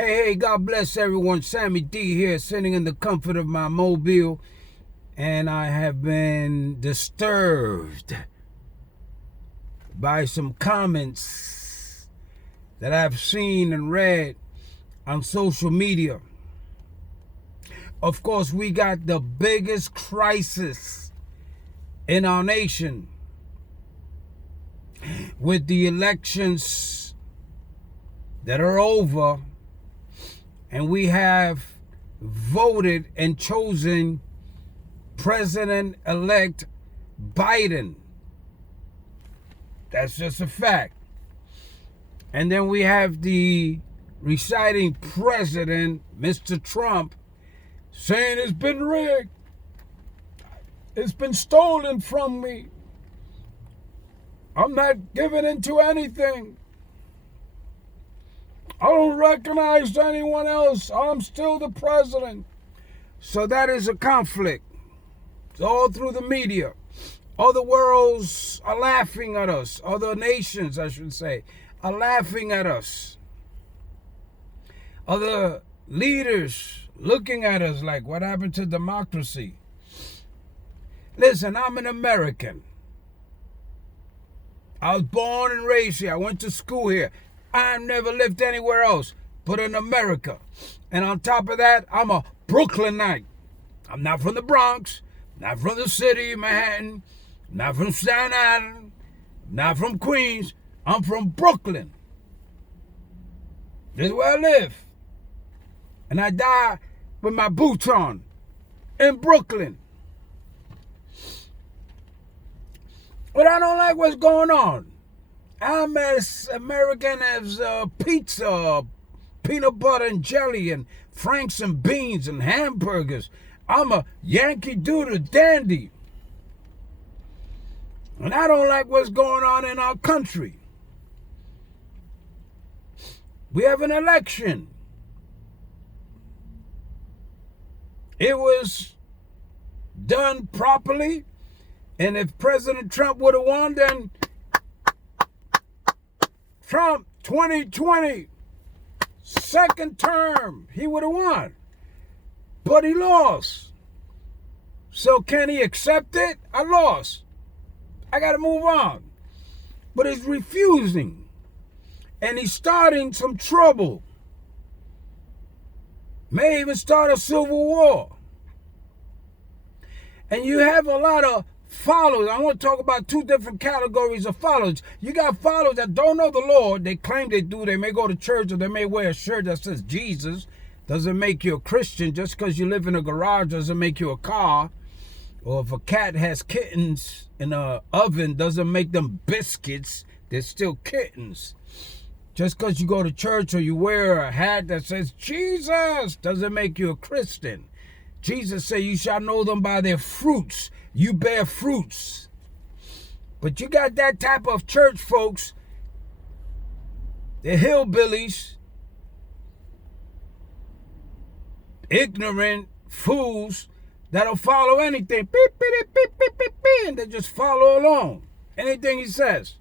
Hey, God bless everyone. Sammyd here, sitting in the comfort of my mobile, and I have been disturbed by some comments that I've seen and read on social media. Of course, we got the biggest crisis in our nation with the elections that are over, and we have voted and chosen President-elect Biden. That's just a fact. And then we have the reciting president, Mr. Trump, saying it's been rigged. It's been stolen from me. I'm not giving into anything. I don't recognize anyone else. I'm still the president. So that is a conflict. It's all through the media. Other worlds are laughing at us. Other nations, I should say, are laughing at us. Other leaders looking at us like, what happened to democracy? Listen, I'm an American. I was born and raised here. I went to school here. I've never lived anywhere else but in America. And on top of that, I'm a Brooklynite. I'm not from the Bronx, not from the city of Manhattan, not from Staten Island, not from Queens. I'm from Brooklyn. This is where I live. And I die with my boots on in Brooklyn. But I don't like what's going on. I'm as American as pizza, peanut butter and jelly, and Franks and beans and hamburgers. I'm a Yankee Doodle dandy. And I don't like what's going on in our country. We have an election. It was done properly. And if President Trump would have won, then Trump 2020, second term, he would have won. But he lost. So can he accept it? I lost. I got to move on. But he's refusing. And he's starting some trouble. May even start a civil war. And you have a lot of followers. I want to talk about two different categories of followers. You got followers that don't know the Lord. They claim they do. They may go to church, or they may wear a shirt that says Jesus. Doesn't make you a Christian. Just because you live in a garage doesn't make you a car. Or if a cat has kittens in an oven doesn't make them biscuits. They're still kittens. Just because you go to church or you wear a hat that says Jesus doesn't make you a Christian. Jesus said, you shall know them by their fruits. You bear fruits. But you got that type of church folks, the hillbillies, ignorant fools that'll follow anything. Beep, beep, beep, beep, beep, beep, and they just follow along. Anything he says.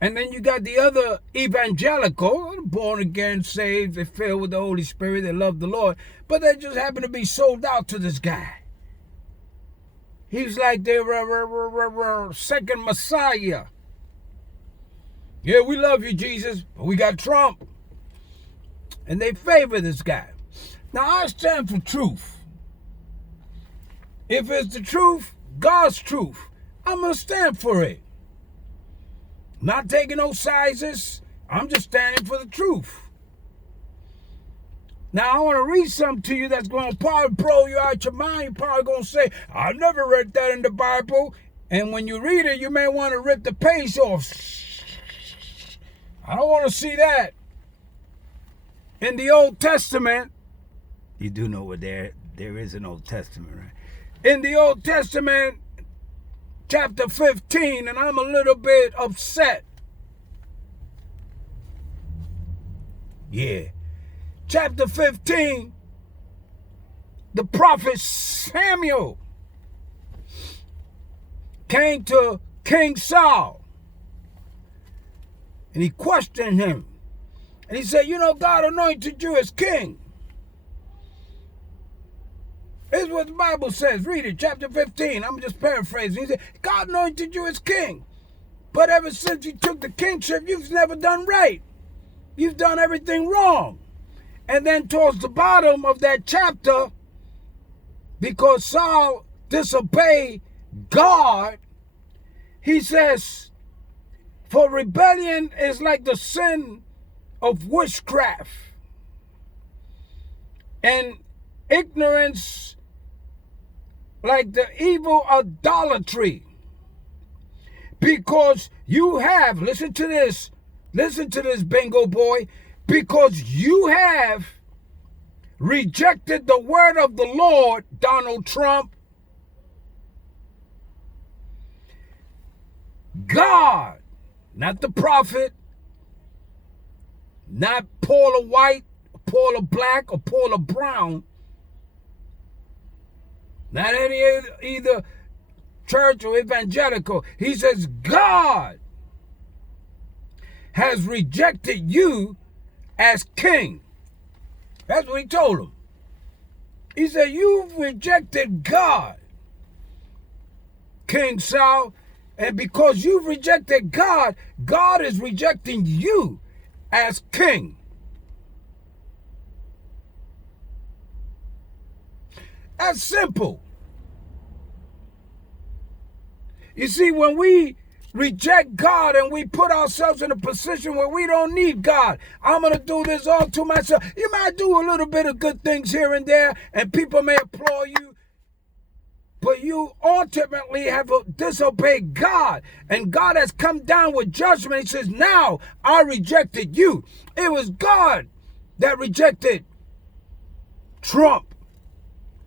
And then you got the other evangelical, born again, saved, they filled with the Holy Spirit, they love the Lord, but they just happen to be sold out to this guy. He's like their second Messiah. Yeah, we love you, Jesus, but we got Trump. And they favor this guy. Now, I stand for truth. If it's the truth, God's truth, I'm going to stand for it. Not taking no sizes. I'm just standing for the truth. Now, I want to read something to you that's going to probably blow you out your mind. You're probably going to say, I never read that in the Bible. And when you read it, you may want to rip the page off. I don't want to see that. In the Old Testament, you do know what there is an Old Testament, right? In the Old Testament, chapter 15, and I'm a little bit upset. Yeah. Chapter 15, the prophet Samuel came to King Saul, and he questioned him. And he said, you know, God anointed you as king. This is what the Bible says. Read it, chapter 15. I'm just paraphrasing. He said, God anointed you as king. But ever since you took the kingship, you've never done right. You've done everything wrong. And then towards the bottom of that chapter, because Saul disobeyed God, he says, for rebellion is like the sin of witchcraft, and ignorance like the evil idolatry. Because you have, listen to this, bingo boy, because you have rejected the word of the Lord, Donald Trump. God, not the prophet, not Paula White, Paula Black, or Paula Brown, not any either church or evangelical. He says God has rejected you as king. That's what he told him. He said, you've rejected God, King Saul, and because you've rejected God, God is rejecting you as king. That's simple. You see, when we reject God and we put ourselves in a position where we don't need God, I'm going to do this all to myself. You might do a little bit of good things here and there, and people may applaud you, but you ultimately have disobeyed God, and God has come down with judgment. He says, now I rejected you. It was God that rejected Trump.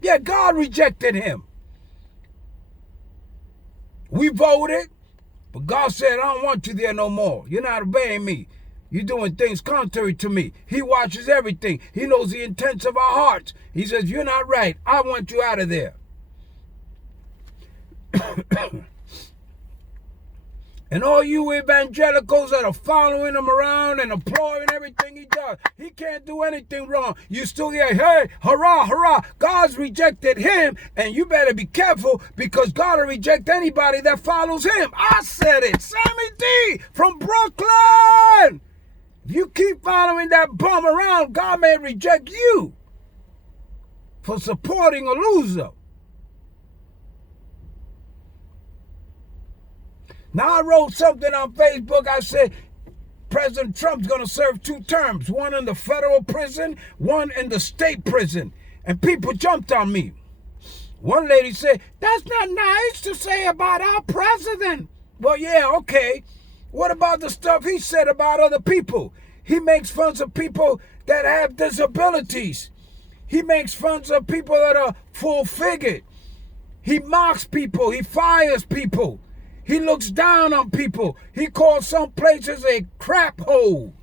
Yeah, God rejected him. We voted, but God said, I don't want you there no more. You're not obeying me. You're doing things contrary to me. He watches everything. He knows the intents of our hearts. He says, you're not right. I want you out of there. And all you evangelicals that are following him around and applauding everything he does, he can't do anything wrong. You still hear, hey, hurrah, hurrah. God's rejected him, and you better be careful because God will reject anybody that follows him. I said it. Sammyd D from Brooklyn. If you keep following that bum around, God may reject you for supporting a loser. Now, I wrote something on Facebook. I said, President Trump's going to serve 2 terms, one in the federal prison, one in the state prison. And people jumped on me. One lady said, that's not nice to say about our president. Well, yeah, okay. What about the stuff he said about other people? He makes fun of people that have disabilities. He makes fun of people that are full-figured. He mocks people. He fires people. He looks down on people. He calls some places a crap hole.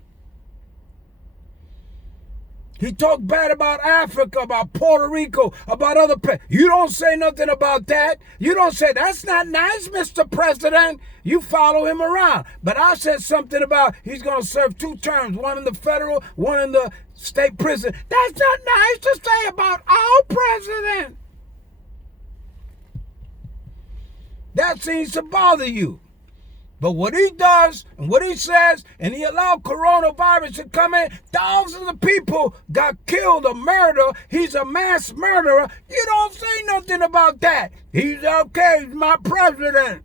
He talked bad about Africa, about Puerto Rico, about other places. You don't say nothing about that. You don't say, that's not nice, Mr. President. You follow him around. But I said something about he's going to serve 2 terms, one in the federal, one in the state prison. That's not nice to say about our president. That seems to bother you. But what he does and what he says, and he allowed coronavirus to come in, thousands of people got killed or murdered. He's a mass murderer. You don't say nothing about that. He's okay. He's my president.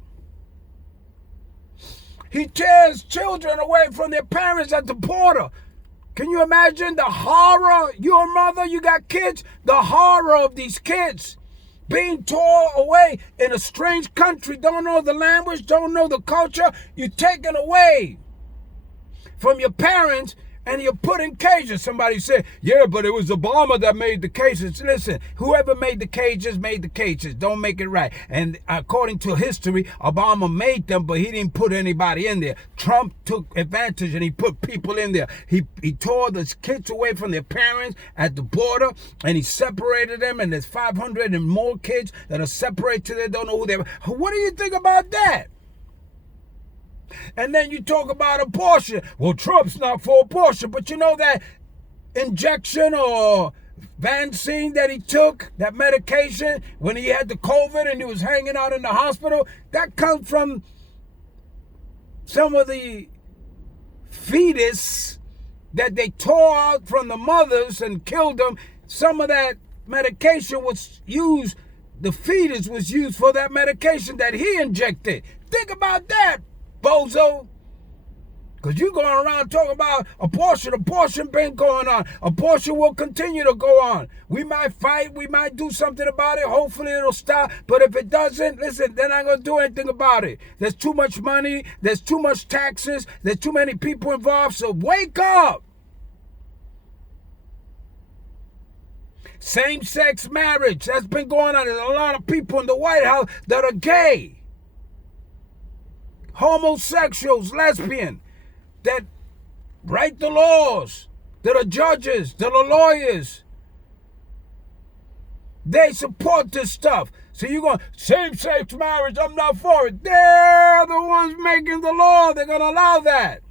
He tears children away from their parents at the border. Can you imagine the horror? You're a mother, you got kids. The horror of these kids being torn away in a strange country, don't know the language, don't know the culture. You're taken away from your parents and you're put in cages. Somebody said, yeah, but it was Obama that made the cages. Listen, whoever made the cages. Don't make it right. And according to history, Obama made them, but he didn't put anybody in there. Trump took advantage and he put people in there. He tore the kids away from their parents at the border and he separated them, and there's 500 and more kids that are separated. They don't know who they are. What do you think about that? And then you talk about abortion. Well, Trump's not for abortion, but you know that injection or vaccine that he took, that medication, when he had the COVID and he was hanging out in the hospital, that comes from some of the fetus that they tore out from the mothers and killed them. Some of that medication was used, the fetus was used for that medication that he injected. Think about that, bozo. Because you're going around talking about abortion. Abortion been going on. Abortion will continue to go on. We might fight. We might do something about it. Hopefully it'll stop. But if it doesn't, listen, they're not going to do anything about it. There's too much money. There's too much taxes. There's too many people involved. So wake up. Same-sex marriage. That's been going on. There's a lot of people in the White House that are gay. Homosexuals, lesbian. That write the laws, that are judges, that are lawyers. They support this stuff. So you're going, same-sex marriage, I'm not for it. They're the ones making the law. They're going to allow that.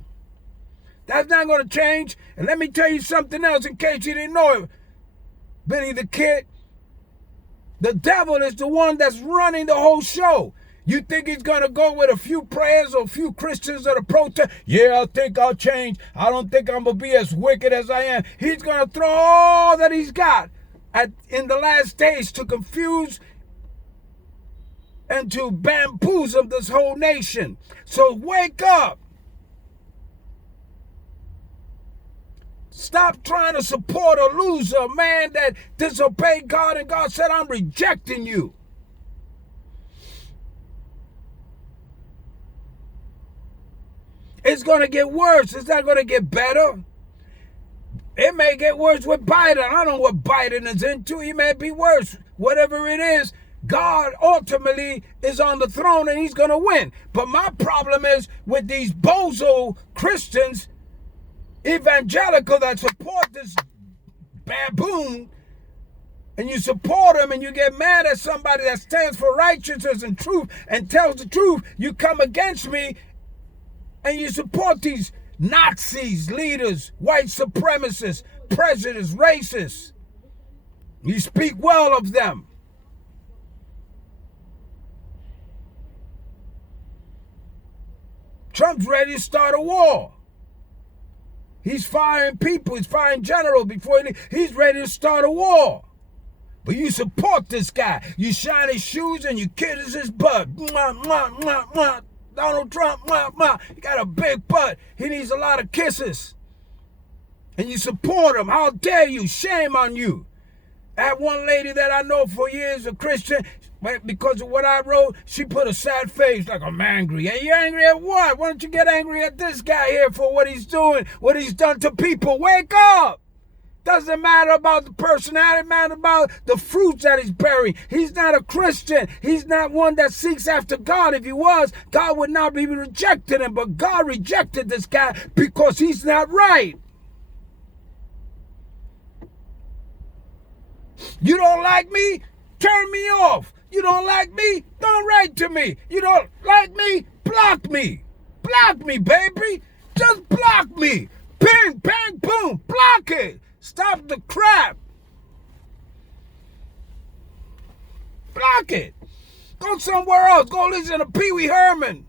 That's not going to change. And let me tell you something else in case you didn't know it. Billy the Kid, the devil is the one that's running the whole show. You think he's going to go with a few prayers or a few Christians that are protest? Yeah, I think I'll change. I don't think I'm going to be as wicked as I am. He's going to throw all that he's got in the last days to confuse and to bamboozle this whole nation. So wake up. Stop trying to support a loser, a man that disobeyed God and God said, I'm rejecting you. It's going to get worse. It's not going to get better. It may get worse with Biden. I don't know what Biden is into. He may be worse. Whatever it is, God ultimately is on the throne and he's going to win. But my problem is with these bozo Christians, evangelical, that support this baboon, and you support them and you get mad at somebody that stands for righteousness and truth and tells the truth. You come against me and you support these Nazis, leaders, white supremacists, prejudice, racists. You speak well of them. Trump's ready to start a war. He's firing people. He's firing generals before he's ready to start a war. But you support this guy. You shine his shoes and you kiss his butt. Mwah, mwah, mwah, mwah. Donald Trump, mwah, mwah. He got a big butt. He needs a lot of kisses. And you support him. How dare you? Shame on you. I had one lady that I know for years, a Christian, because of what I wrote, she put a sad face like, I'm angry. Hey, you angry at what? Why don't you get angry at this guy here for what he's doing, what he's done to people? Wake up! Doesn't matter about the personality, it matters about the fruits that he's bearing. He's not a Christian. He's not one that seeks after God. If he was, God would not be rejecting him. But God rejected this guy because he's not right. You don't like me? Turn me off. You don't like me? Don't write to me. You don't like me? Block me. Block me, baby. Just block me. Bing, bang, boom. Block it. Stop the crap. Block it. Go somewhere else. Go listen to Pee Wee Herman.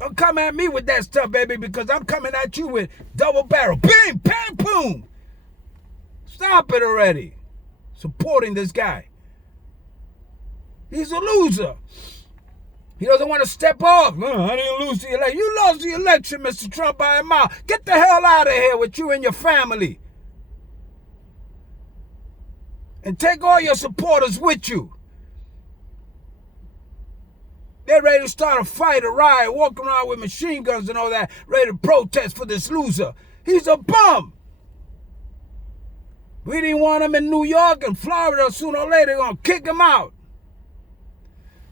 Don't come at me with that stuff, baby, because I'm coming at you with double barrel. Bing, bang, boom. Stop it already. Supporting this guy. He's a loser. He doesn't want to step off. I didn't lose the election. You lost the election, Mr. Trump, by a mile. Get the hell out of here with you and your family. And take all your supporters with you. They're ready to start a fight, a riot, walk around with machine guns and all that, ready to protest for this loser. He's a bum. We didn't want him in New York and Florida. Sooner or later, they're going to kick him out.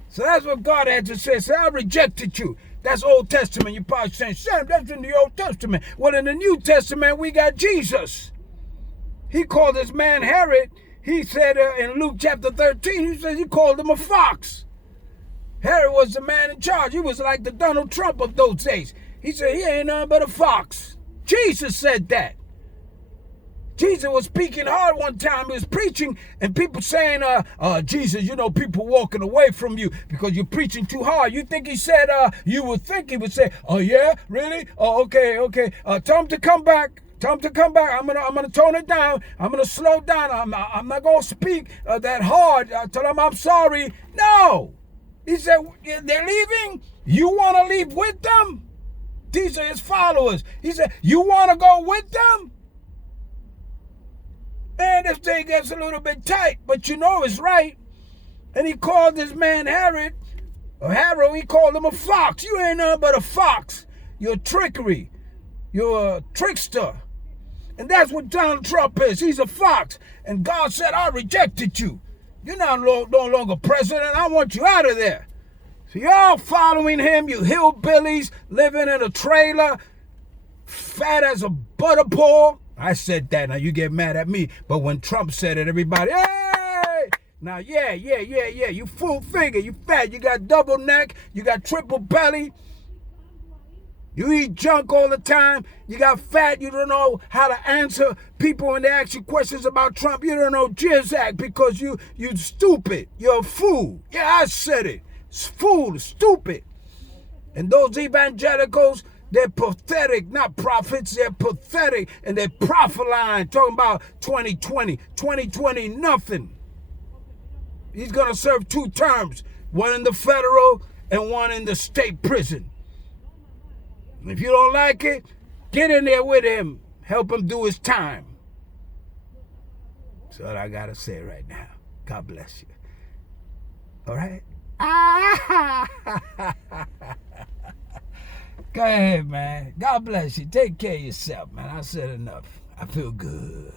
So that's what God had to say. Say, I rejected you. That's Old Testament. You're probably saying, Sam, that's in the Old Testament. Well, in the New Testament, we got Jesus. He called this man Herod. He said in Luke chapter 13, he said he called him a fox. Herod was the man in charge. He was like the Donald Trump of those days. He said, he ain't nothing but a fox. Jesus said that. Jesus was speaking hard one time. He was preaching, and people saying, Jesus, you know, people walking away from you because you're preaching too hard. You think he said, you would think he would say, oh, yeah, really? Oh, okay. Tell him to come back. Tell him to come back. I'm gonna tone it down. I'm gonna slow down. I'm not gonna speak that hard. Tell him I'm sorry. No. He said, they're leaving. You want to leave with them? These are his followers. He said, you want to go with them? And this thing gets a little bit tight, but you know it's right. And he called this man Herod, he called him a fox. You ain't nothing but a fox. You're trickery. You're a trickster. And that's what Donald Trump is. He's a fox. And God said, I rejected you. You're not no longer president. I want you out of there. So y'all following him, you hillbillies living in a trailer, fat as a butter paw. I said that. Now you get mad at me. But when Trump said it, everybody, hey! Now, yeah. You full figure. You fat. You got double neck. You got triple belly. You eat junk all the time. You got fat. You don't know how to answer people when they ask you questions about Trump. You don't know jizzack because you stupid. You're a fool. Yeah, I said it. Fool, stupid. And those evangelicals, they're pathetic, not prophets. They're pathetic, and they're prophesying, talking about 2020. 2020, nothing. He's going to serve 2 terms, one in the federal and one in the state prison. If you don't like it, get in there with him. Help him do his time. That's all I got to say right now. God bless you. All right? Go ahead, man. God bless you. Take care of yourself, man. I said enough. I feel good.